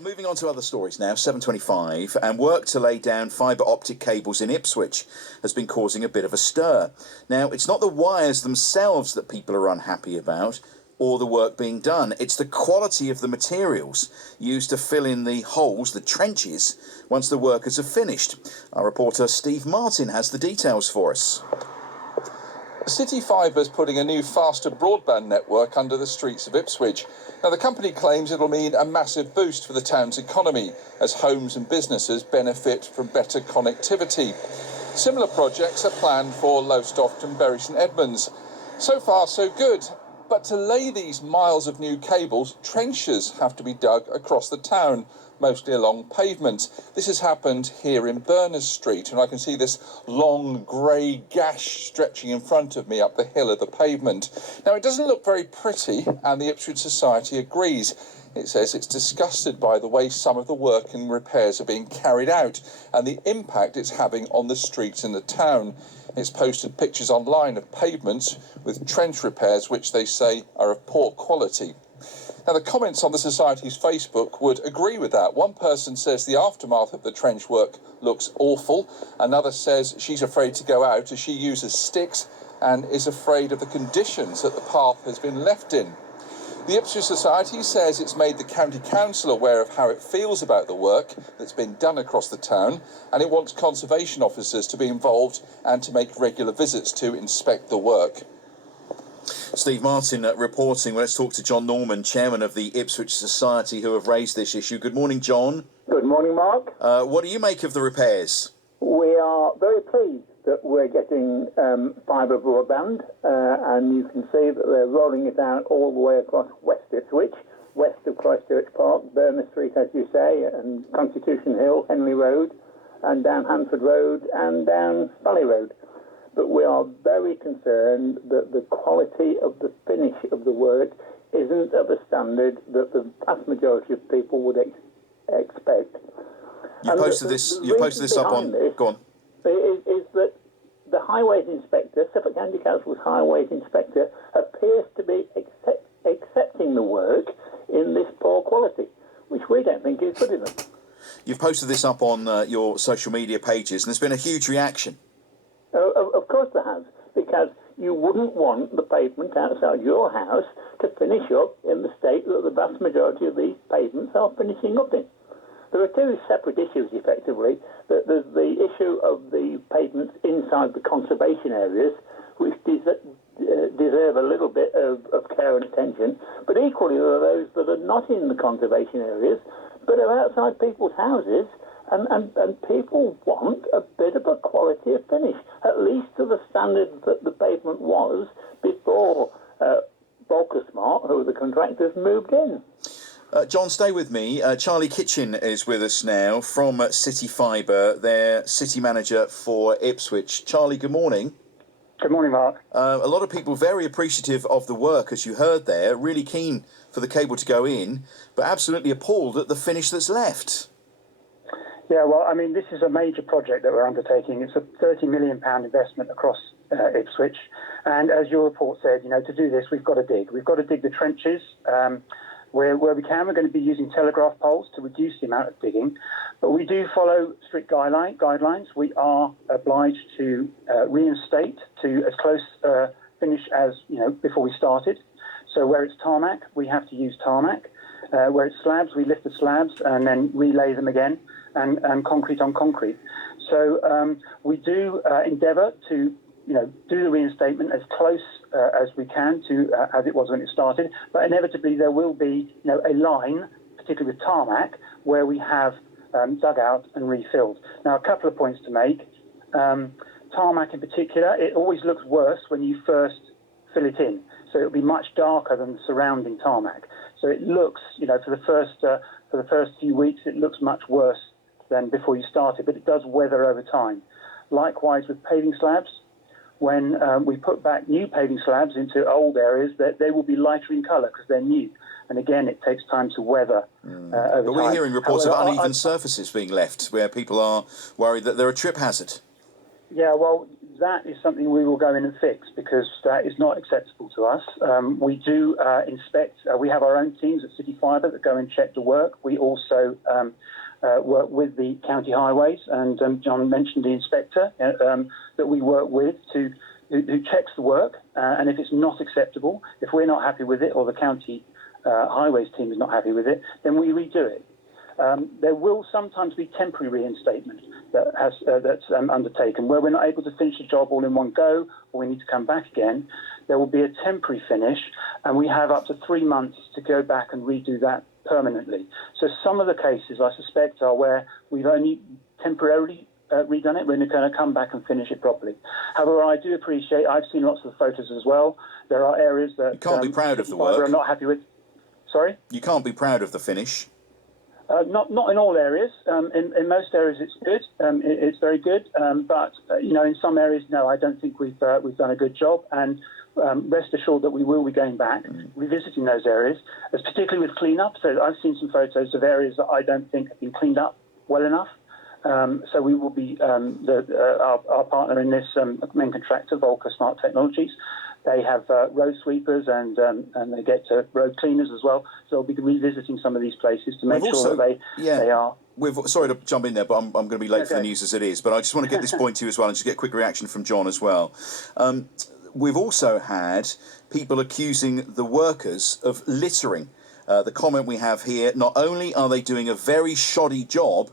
Moving on to other stories now, 7:25, and work to lay down fibre optic cables in Ipswich has been causing a bit of a stir. Now, it's not the wires themselves that people are unhappy about, or the work being done. It's the quality of the materials used to fill in the holes, the trenches, once the workers have finished. Our reporter Steve Martin has the details for us. City Fibre is putting a new faster broadband network under the streets of Ipswich. Now, the company claims it'll mean a massive boost for the town's economy as homes and businesses benefit from better connectivity. Similar projects are planned for Lowestoft and Bury St Edmunds. So far, so good. But to lay these miles of new cables, trenches have to be dug across the town, mostly along pavement. This has happened here in Berners Street, and I can see this long grey gash stretching in front of me up the hill of the pavement. Now, it doesn't look very pretty, and the Ipswich Society agrees. It says it's disgusted by the way some of the work and repairs are being carried out and the impact it's having on the streets in the town. It's posted pictures online of pavements with trench repairs which they say are of poor quality. Now, the comments on the Society's Facebook would agree with that. One person says the aftermath of the trench work looks awful. Another says she's afraid to go out as she uses sticks and is afraid of the conditions that the path has been left in. The Ipswich Society says it's made the County Council aware of how it feels about the work that's been done across the town, and it wants conservation officers to be involved and to make regular visits to inspect the work. Steve Martin reporting. Well, let's talk to John Norman, chairman of the Ipswich Society, who have raised this issue. Good morning, John. Good morning, Mark. What do you make of the repairs? We are very pleased that we're getting fibre broadband, and you can see that they're rolling it out all the way across West Ipswich, west of Christchurch Park, Berners Street, as you say, and Constitution Hill, Henley Road, and down Hanford Road, and down Valley Road. But we are very concerned that the quality of the finish of the work isn't of a standard that the vast majority of people would expect. You posted this up on... Go on. Is that the highways inspector, Suffolk County Council's highways inspector, appears to be accepting the work in this poor quality, which we don't think is good enough. You've posted this up on your social media pages, and there's been a huge reaction. Of course there has, because you wouldn't want the pavement outside your house to finish up in the state that the vast majority of these pavements are finishing up in. There are two separate issues, effectively. There's the issue of the pavements inside the conservation areas, which deserve a little bit of care and attention, but equally there are those that are not in the conservation areas, but are outside people's houses, and people want a bit of a quality of finish, at least to the standard that the pavement was before Volkersmart, who are the contractors, moved in. John, stay with me. Charlie Kitchen is with us now from City Fibre, their city manager for Ipswich. Charlie, good morning. Good morning, Mark. A lot of people very appreciative of the work, as you heard there, really keen for the cable to go in, but absolutely appalled at the finish that's left. Yeah, well, I mean, this is a major project that we're undertaking. It's a £30 million investment across Ipswich. And as your report said, to do this, we've got to dig. We've got to dig the trenches. Where we can, we're going to be using telegraph poles to reduce the amount of digging. But we do follow strict guidelines. We are obliged to reinstate to as close finish as, before we started. So where it's tarmac, we have to use tarmac. Where it's slabs, we lift the slabs and then relay them again, and concrete on concrete. So we do endeavour to do the reinstatement as close as we can to as it was when it started. But inevitably there will be, a line, particularly with tarmac, where we have dug out and refilled. Now, a couple of points to make. Tarmac in particular, it always looks worse when you first fill it in. So it'll be much darker than the surrounding tarmac. So it looks, for the first few weeks, it looks much worse than before you started, but it does weather over time. Likewise with paving slabs. When we put back new paving slabs into old areas, they will be lighter in colour because they're new. And again, it takes time to weather over time. But we're hearing reports of uneven surfaces being left where people are worried that they're a trip hazard. Yeah, well, that is something we will go in and fix, because that is not acceptable to us. We do inspect. We have our own teams at City Fibre that go and check the work. We also work with the county highways, and John mentioned the inspector that we work with who checks the work, and if it's not acceptable, if we're not happy with it, or the county highways team is not happy with it, then we redo it. There will sometimes be temporary reinstatement that's undertaken, where we're not able to finish the job all in one go, or we need to come back again. There will be a temporary finish, and we have up to 3 months to go back and redo that permanently. So some of the cases, I suspect, are where we've only temporarily redone it. We're going to come back and finish it properly. However, I do appreciate, I've seen lots of the photos as well. There are areas that you can't be proud of the work. I'm not happy with. Sorry? You can't be proud of the finish. Not in all areas. In most areas, it's good. It's very good. But in some areas, no, I don't think we've done a good job. And rest assured that we will be going back, revisiting those areas, particularly with clean-up. So I've seen some photos of areas that I don't think have been cleaned up well enough. So we will be our partner in this main contractor, Volker Smart Technologies. They have road sweepers and they get road cleaners as well. So we'll be revisiting some of these places to make sure that they are. Sorry to jump in there, but I'm going to be late for the news as it is. But I just want to get this point to you as well, and just get a quick reaction from John as well. We've also had people accusing the workers of littering. The comment we have here: not only are they doing a very shoddy job,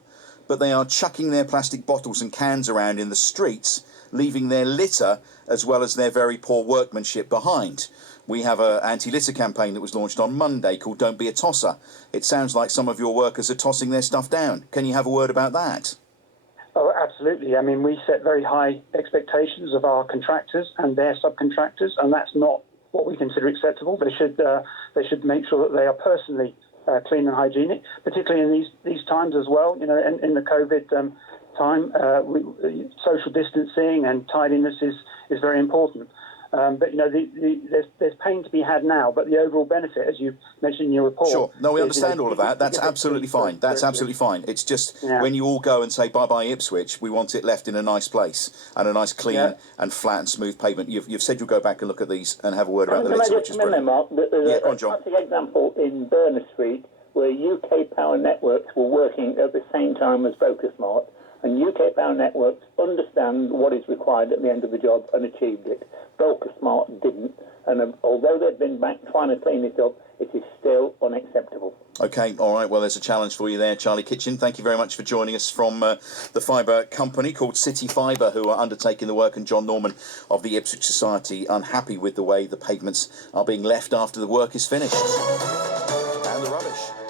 but they are chucking their plastic bottles and cans around in the streets, leaving their litter as well as their very poor workmanship behind. We have an anti-litter campaign that was launched on Monday called Don't Be a Tosser. It sounds like some of your workers are tossing their stuff down. Can you have a word about that? Oh, absolutely. I mean, we set very high expectations of our contractors and their subcontractors, and that's not what we consider acceptable. They should make sure that they are personally clean and hygienic, particularly in these times as well. In the COVID time, social distancing and tidiness is very important. But there's pain to be had now, but the overall benefit, as you mentioned in your report. Sure. No, we understand all of that. That's absolutely fine. That's absolutely fine. It's just when you all go and say bye-bye Ipswich, we want it left in a nice place and a nice clean and flat and smooth pavement. You've said you'll go back and look at these and have a word about the litter, which is brilliant. Mark, there's a classic example in Berners Street where UK Power Networks were working at the same time as Focusmart, and UK Power Networks understand what is required at the end of the job and achieved it. Focusmart didn't, and although they've been back trying to clean it up, it is still unacceptable. OK, all right, well, there's a challenge for you there, Charlie Kitchen. Thank you very much for joining us from the fibre company called City Fibre, who are undertaking the work, and John Norman of the Ipswich Society, unhappy with the way the pavements are being left after the work is finished. And the rubbish.